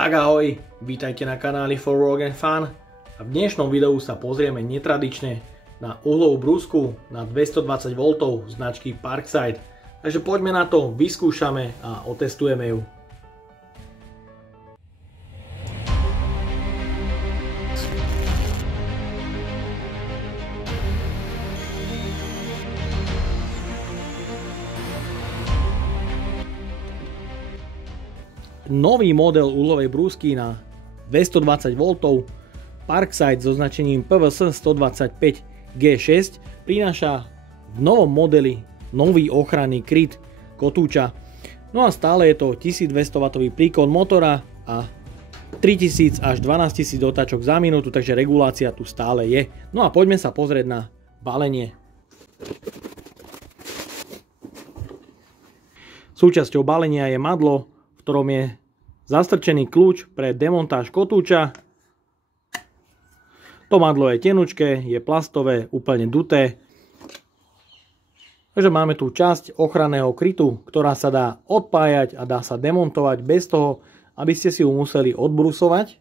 Tak ahoj, vítajte na kanáli For Work and Fun a v dnešnom videu sa pozrieme netradične na uhlovú brúsku na 220 V značky Parkside. Takže poďme na to, vyskúšame a otestujeme ju. Nový model uhlovej brúsky na 220 V Parkside so značením PVS 125 G6 prináša v novom modeli nový ochranný kryt kotúča. No a stále je to 1200 W príkon motora a 3000 až 12000 otáčok za minútu, takže regulácia tu stále je. No a poďme sa pozrieť na balenie. Súčasťou balenia je madlo, v ktorom je zastrčený kľúč pre demontáž kotúča. To madlo je tenučké, je plastové, úplne duté. Takže máme tu časť ochranného krytu, ktorá sa dá odpájať a dá sa demontovať bez toho, aby ste si ju museli odbrusovať.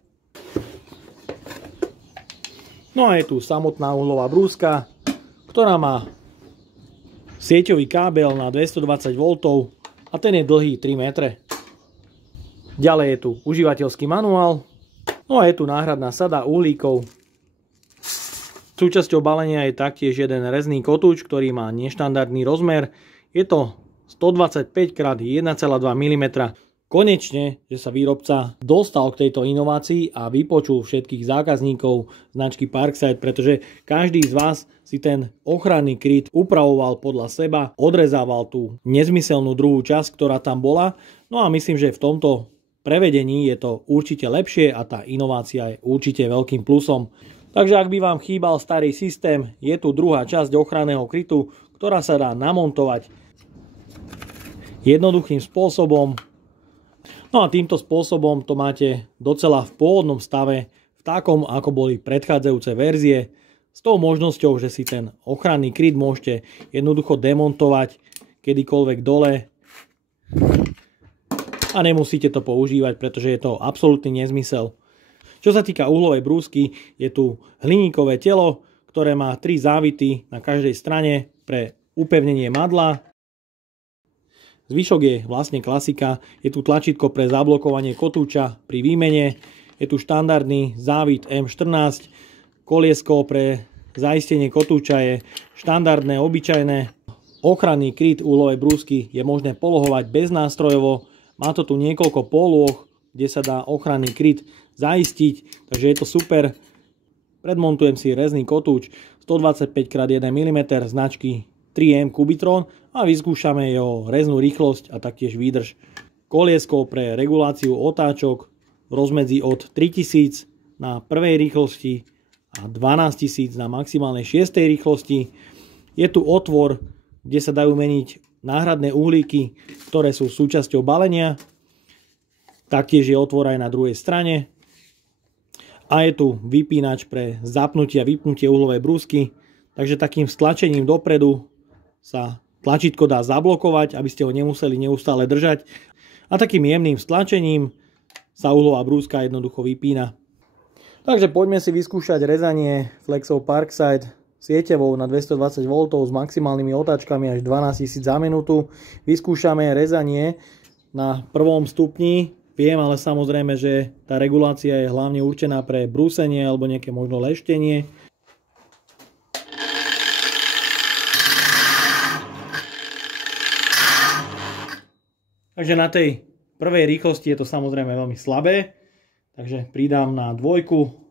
No a je tu samotná uhlová brúska, ktorá má sieťový kábel na 220 V a ten je dlhý 3 metre. Ďalej je tu užívateľský manuál, no a je tu náhradná sada uhlíkov. Súčasťou balenia je taktiež jeden rezný kotúč, ktorý má neštandardný rozmer. Je to 125 x 1,2 mm. Konečne, že sa výrobca dostal k tejto inovácii a vypočul všetkých zákazníkov značky Parkside, pretože každý z vás si ten ochranný kryt upravoval podľa seba, odrezával tú nezmyselnú druhú časť, ktorá tam bola. No a myslím, že v tomto prevedení je to určite lepšie a tá inovácia je určite veľkým plusom. Takže ak by vám chýbal starý systém, je tu druhá časť ochranného krytu, ktorá sa dá namontovať jednoduchým spôsobom. No a týmto spôsobom to máte docela v pôvodnom stave, v takom ako boli predchádzajúce verzie, s tou možnosťou, že si ten ochranný kryt môžete jednoducho demontovať kedykoľvek dole a nemusíte to používať, pretože je to absolútny nezmysel. Čo sa týka uhlovej brúsky, je tu hliníkové telo, ktoré má 3 závity na každej strane pre upevnenie madla. Zvyšok je vlastne klasika, je tu tlačítko pre zablokovanie kotúča pri výmene, je tu štandardný závit M14, koliesko pre zaistenie kotúča je štandardné, obyčajné. Ochranný kryt uhlovej brúsky je možné polohovať beznástrojovo, má to tu niekoľko polôch, kde sa dá ochranný kryt zaistiť, takže je to super. Predmontujem si rezný kotúč 125 x 1 mm značky 3M Cubitron a vyskúšame jeho reznú rýchlosť a taktiež výdrž. Koliesko pre reguláciu otáčok v rozmedzi od 3000 na prvej rýchlosti a 12000 na maximálnej 6. rýchlosti. Je tu otvor, kde sa dajú meniť náhradné uhlíky, ktoré sú súčasťou balenia. Taktiež je otvor aj na druhej strane. A je tu vypínač pre zapnutie a vypnutie uhlovej brúsky. Takže takým stlačením dopredu sa tlačítko dá zablokovať, aby ste ho nemuseli neustále držať. A takým jemným stlačením sa uhlová brúska jednoducho vypína. Takže poďme si vyskúšať rezanie flexov Parkside sieťovou na 220 V s maximálnymi otáčkami až 12000 za minútu. Vyskúšame rezanie na prvom stupni. Viem, ale samozrejme, že tá regulácia je hlavne určená pre brúsenie alebo nejaké možno leštenie. Takže na tej prvej rýchlosti je to samozrejme veľmi slabé. Takže pridám na dvojku.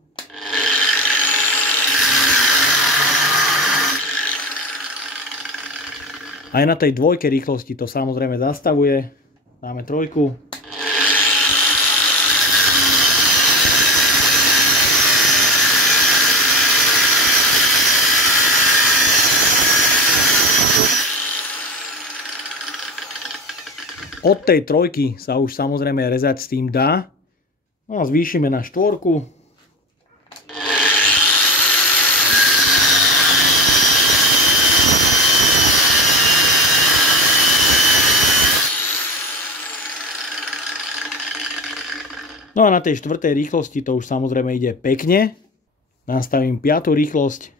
Aj na tej dvojke rýchlosti to samozrejme zastavuje. Dáme trojku. Od tej trojky sa už samozrejme rezať s tým dá. No a zvýšime na štvorku. No a na tej 4. rýchlosti to už samozrejme ide pekne. Nastavím 5. rýchlosť.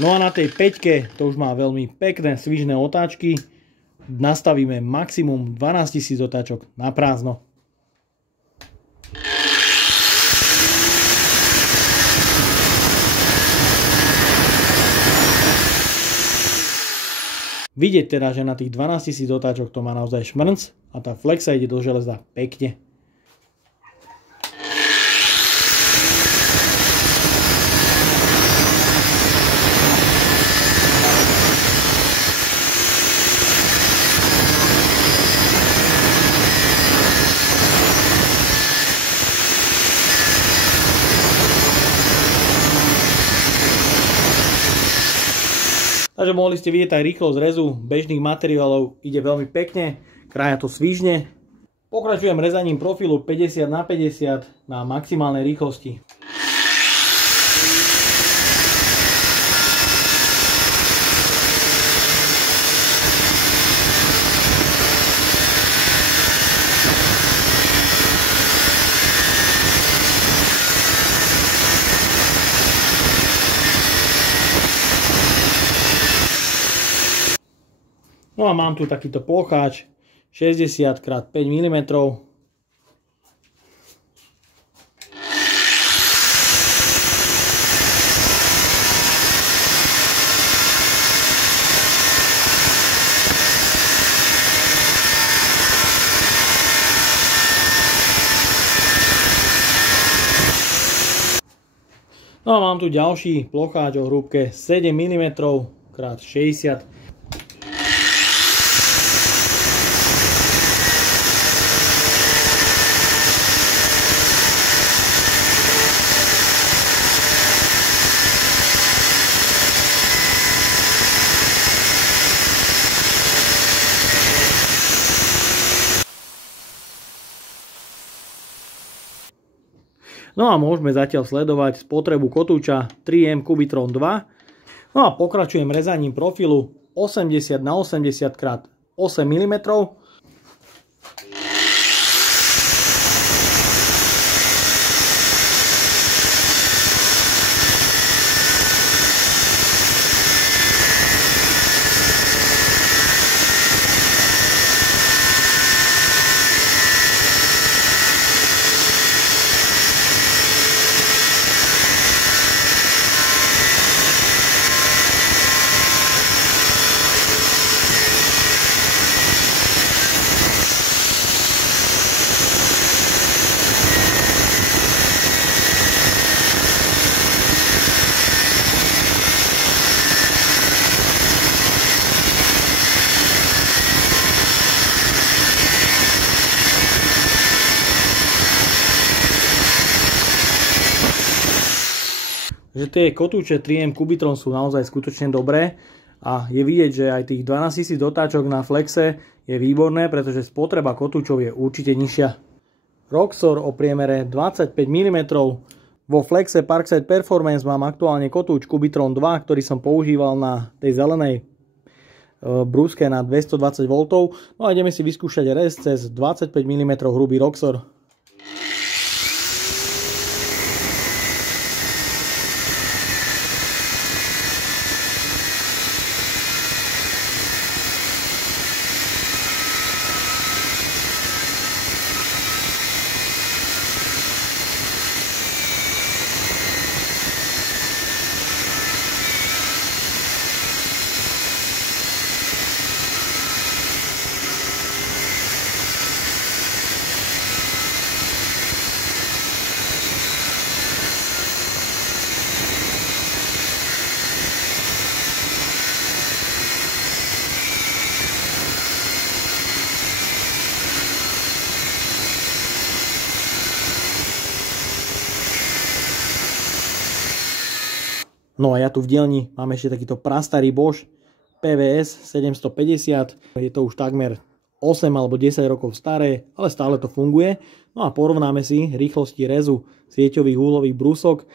No a na tej 5 to už má veľmi pekné svižné otáčky. Nastavíme maximum 12 000 otáčok na prázdno. Vidieť teda, že na tých 12 000 otáčok to má naozaj šmrnc a tá flexa ide do železa pekne. Takže mohli ste vidieť aj rýchlosť rezu bežných materiálov, ide veľmi pekne, krája to svižne. Pokračujem rezaním profilu 50x50 na maximálnej rýchlosti. No a mám tu takýto plocháč 60x5 mm. No a mám tu ďalší plocháč o hrúbke 7 mm x 60 mm. No a môžeme zatiaľ sledovať spotrebu kotúča 3M Cubitron 2. No a pokračujem rezaním profilu 80x80 x 8 mm. Že tie kotúče 3M Cubitron sú naozaj skutočne dobré a je vidieť, že aj tých 12 000 otáčok na flexe je výborné, pretože spotreba kotúčov je určite nižšia. Roxor o priemere 25 mm. Vo flexe Parkside Performance mám aktuálne kotúč Cubitron 2, ktorý som používal na tej zelenej brúske na 220 V. No a ideme si vyskúšať rez cez 25 mm hrubý Roxor. No a ja tu v dielni mám ešte takýto prastarý Bosch PVS 750. Je to už takmer 8 alebo 10 rokov staré, ale stále to funguje. No a porovnáme si rýchlosti rezu sieťových úhlových brúsok.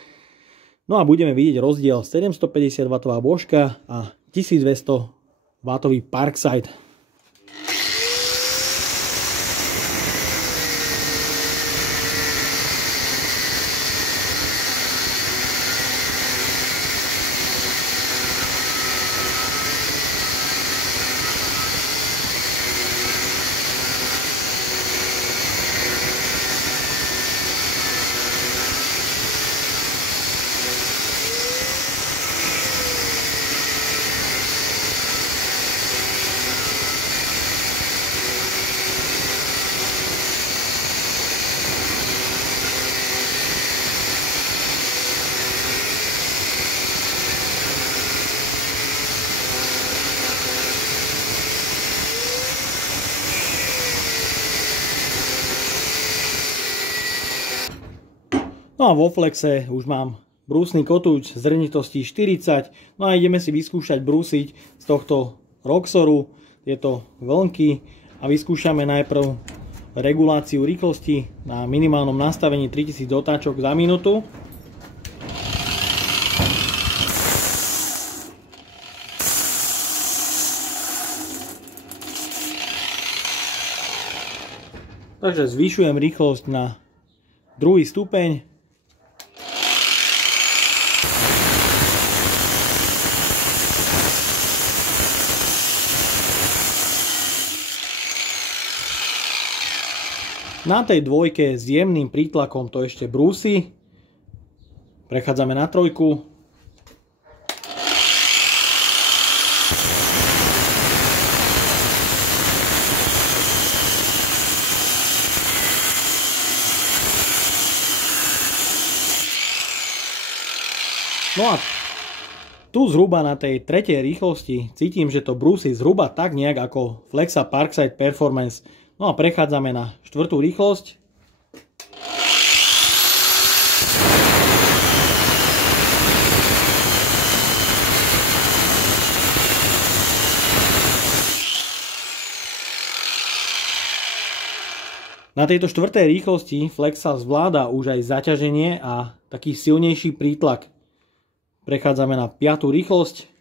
No a budeme vidieť rozdiel 750 W božka a 1200 W Parkside. No a vo flexe už mám brúsny kotúč zrnitosti 40. No a ideme si vyskúšať brúsiť z tohto Roxoru tieto vlnky a vyskúšame najprv reguláciu rýchlosti na minimálnom nastavení 3000 otáčok za minútu. Takže zvyšujem rýchlosť na 2. stupeň. Na tej 2 s jemným prítlakom to ešte brúsi. Prechádzame na 3. No a tu zhruba na tej 3. rýchlosti cítim, že to brúsi zhruba tak nejak ako Flexa Parkside Performance. No a prechádzame na 4. rýchlosť. Na tejto 4. rýchlosti Flexa zvláda už aj zaťaženie a taký silnejší prítlak. Prechádzame na 5. rýchlosť.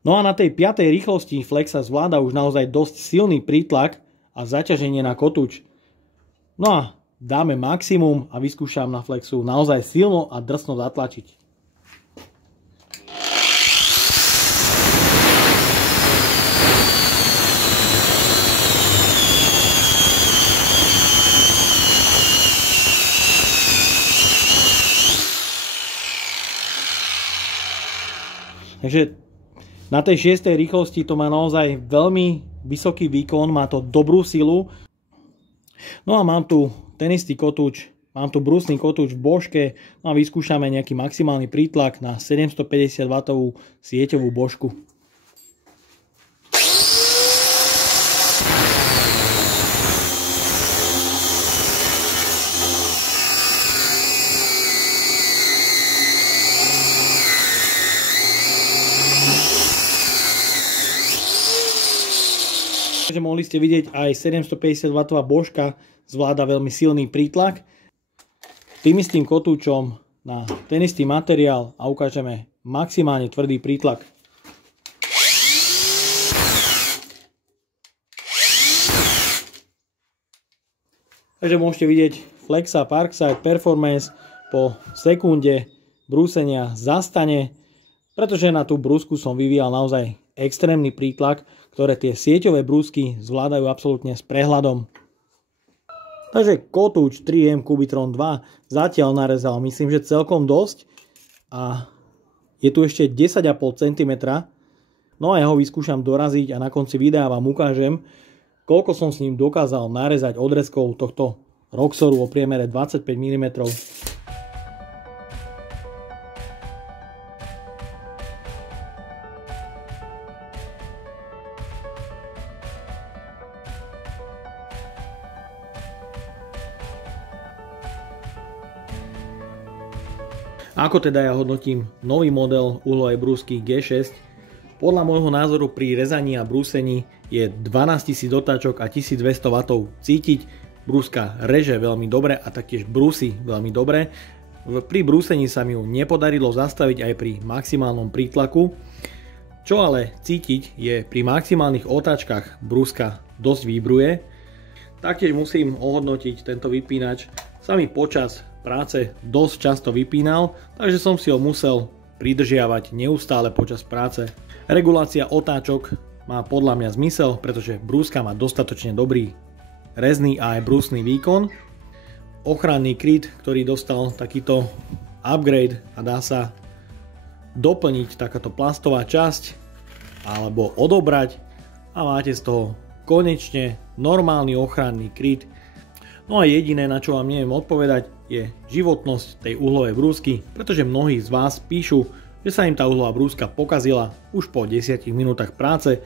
No a na tej 5. rýchlosti Flexa zvláda už naozaj dosť silný prítlak a zaťaženie na kotúč. No a dáme maximum a vyskúšam na Flexu naozaj silno a drsno zatlačiť. Takže na tej 6. rýchlosti to má naozaj veľmi vysoký výkon, má to dobrú silu. No a mám tu tenistý kotúč, mám tu brúsny kotúč v božke, no a vyskúšame nejaký maximálny prítlak na 750 W sieťovú božku. Takže mohli ste vidieť, aj 750 W božka zvláda veľmi silný prítlak. Tým istým kotúčom na ten istý materiál a ukážeme maximálne tvrdý prítlak. Takže môžete vidieť Flexa Parkside Performance po sekunde brúsenia zastane, pretože na tú brúsku som vyvíjal naozaj extrémny prítlak, ktoré tie sieťové brúsky zvládajú absolútne s prehľadom. Takže kotúč 3M Cubitron 2 zatiaľ narezal, myslím, že celkom dosť. A je tu ešte 10,5 cm. No a ja ho vyskúšam doraziť a na konci videa vám ukážem, koľko som s ním dokázal narezať odrezkov tohto Roxoru o priemere 25 mm. Ako teda ja hodnotím nový model uhlovej brúsky G6? Podľa môjho názoru pri rezaní a brúsení je 12 000 otáčok a 1200 W cítiť. Brúska reže veľmi dobre a taktiež brúsi veľmi dobre. Pri brúsení sa mi ju nepodarilo zastaviť aj pri maximálnom prítlaku. Čo ale cítiť je pri maximálnych otáčkach brúska dosť vibruje. Taktiež musím ohodnotiť tento vypínač. Sa mi počas práce dosť často vypínal, takže som si ho musel pridržiavať neustále počas práce. Regulácia otáčok má podľa mňa zmysel, pretože brúska má dostatočne dobrý rezný a aj brúsny výkon. Ochranný kryt, ktorý dostal takýto upgrade a dá sa doplniť takáto plastová časť alebo odobrať a máte z toho konečne normálny ochranný kryt. No a jediné, na čo vám neviem odpovedať, je životnosť tej uhlovej brúsky, pretože mnohí z vás píšu, že sa im tá uhlová brúska pokazila už po 10 minútach práce.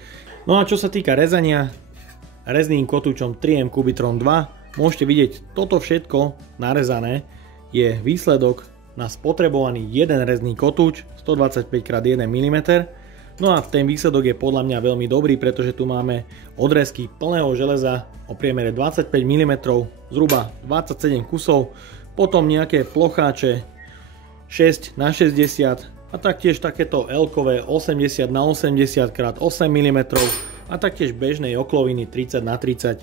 No a čo sa týka rezania, rezným kotúčom 3M Cubitron 2 môžete vidieť toto všetko narezané je výsledok na spotrebovaný jeden rezný kotúč 125x1 mm. No a ten výsledok je podľa mňa veľmi dobrý, pretože tu máme odrezky plného železa o priemere 25 mm, zhruba 27 kusov, potom nejaké plocháče 6x60 a taktiež takéto L-kové 80x80 x 8 mm a taktiež bežnej okloviny 30x30.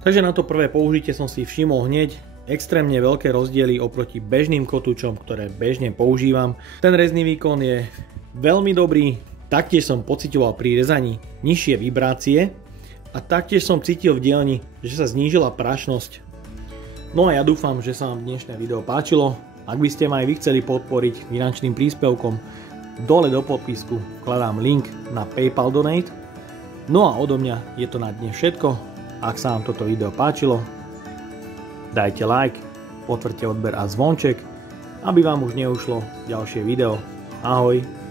Takže na to prvé použitie som si všimol hneď extrémne veľké rozdiely oproti bežným kotúčom, ktoré bežne používam. Ten rezný výkon je veľmi dobrý, taktiež som pociťoval pri rezaní nižšie vibrácie a taktiež som cítil v dielni, že sa znížila prašnosť. No a ja dúfam, že sa vám dnešné video páčilo. Ak by ste ma aj vy chceli podporiť finančným príspevkom, dole do podpisku vkladám link na PayPal Donate. No a odo mňa je to na dnes všetko. Ak sa vám toto video páčilo, dajte like, potvrďte odber a zvonček, aby vám už neušlo ďalšie video. Ahoj!